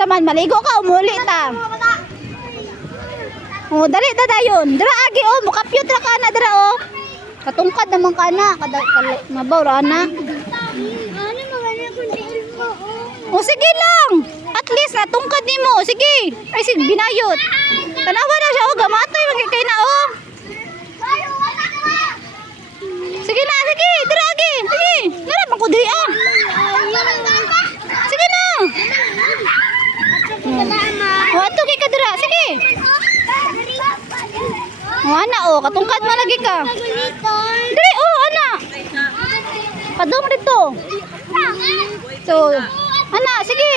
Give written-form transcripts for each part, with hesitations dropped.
Unsa man maligo ka umuli ta. Oh, dali ta dayon. Dira agi oh, mukapyut ra ka na dira oh. Katungkad naman ka na, mabaw ra na. Oh, sige lang. At least natungkad nimo. Sige. Ay sige binayot. Tanawa na siya oh, gamatay magkay na oh. Sige na, sige. Dira agi. Sige. Nara man ko diri ah. Sige na. Oh, ato kay ka dira. Sige. Oh, ana oh, katungkad man lagi ka. Diri oh, ana. Padong dito. So, ana, sige.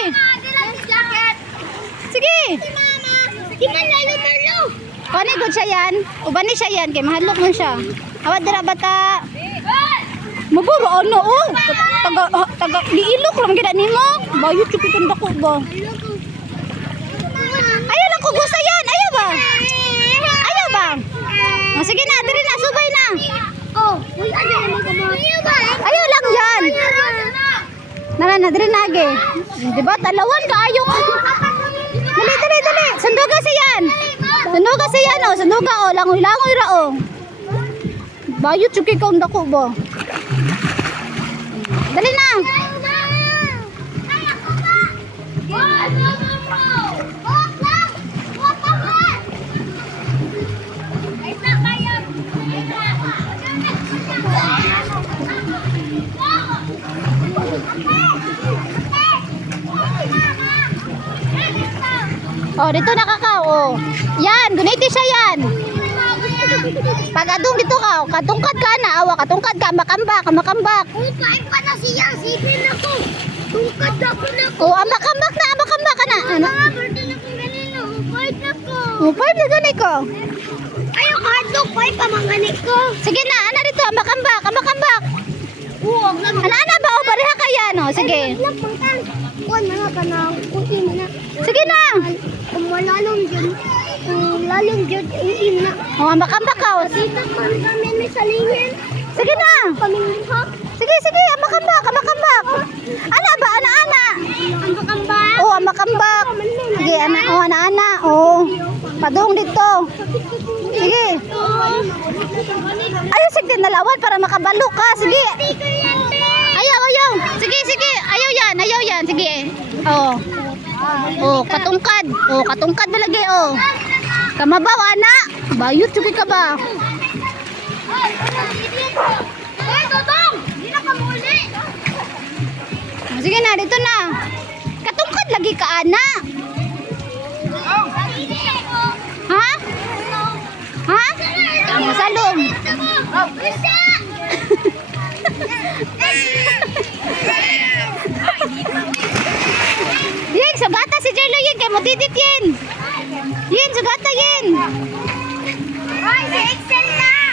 Sige. Kani good siya yan. Uban ni siya yan kay mahalok man siya. Awat dira bata. Maburo ano oh. Taga liilok lang gid nimo. Bayot chupiton dako ba. Ayaw lang ko gusto yan. Ayaw ba? Ayaw ba? Oh, sige na, diri na, subay na. Oh, uy, ano naman ka mo? Ayaw lang yan. Nara na, diri na agi. Diba, talawan ka, ayaw ko. Dali, dali, dali. Sunduga siyan. Sunduga siyan, oh. Sunduga, oh. Langoy-langoy ra, oh. Bayot chuki ka dako ba? Dali na. Oh, dito nakakaw, oh. Yan, guniti siya yan. Pag adong dito ka, katungkad ka na, awa, katungkad ka, makambak, makambak. Oh, kain pa na siya. Sipin ako. Tungkad ako na ko. Oh, ambak-ambak na, ambak-ambak ka na. Ano? Mga birthday na kong ganito. Fight na ko. Oh, five na gani ko. Ayaw ka hotdog. Fight pa mga ganit ko. Sige na, ana dito, ambak-ambak, ambak-ambak. Huwag lang. Ana ba, oh, pareha kaya, no? Sige. Lang pangkan. Kuwan na nga ka na. Kunti mo na. Sige na. Kung malalong dyan. Kung lalong dyan. Iin na. Oh, ambak-ambak ka, oh. Dito pa kami may salingin. Sige na. Pamilya. Sige, sige, ambak-ambak, ambak-ambak. Ana ba, ana-ana. Ambak-ambak. Oh, ambak-ambak. Sige, ana, oh, ana-ana. Oh, padung dito. Sige. Ayaw, sige, nalawan para makabalo ka. Sige. Ayaw, ayaw. Sige, sige. Ayaw yan, ayaw yan. Sige. Oh. Oh, katungkad. Oh, katungkad ba lagi, oh. Kamabaw, ana. Bayot, sige ka ba? Hey, Dodong! Hindi na ka muli! Sige na, dito na. Katungkad lagi ka, ana. Ha? Ha? Masalong. Isa! Yen, sugata si Jerlo yen. Kaya mo didit yen. Yen, sugata yen. Ay, si Excel na!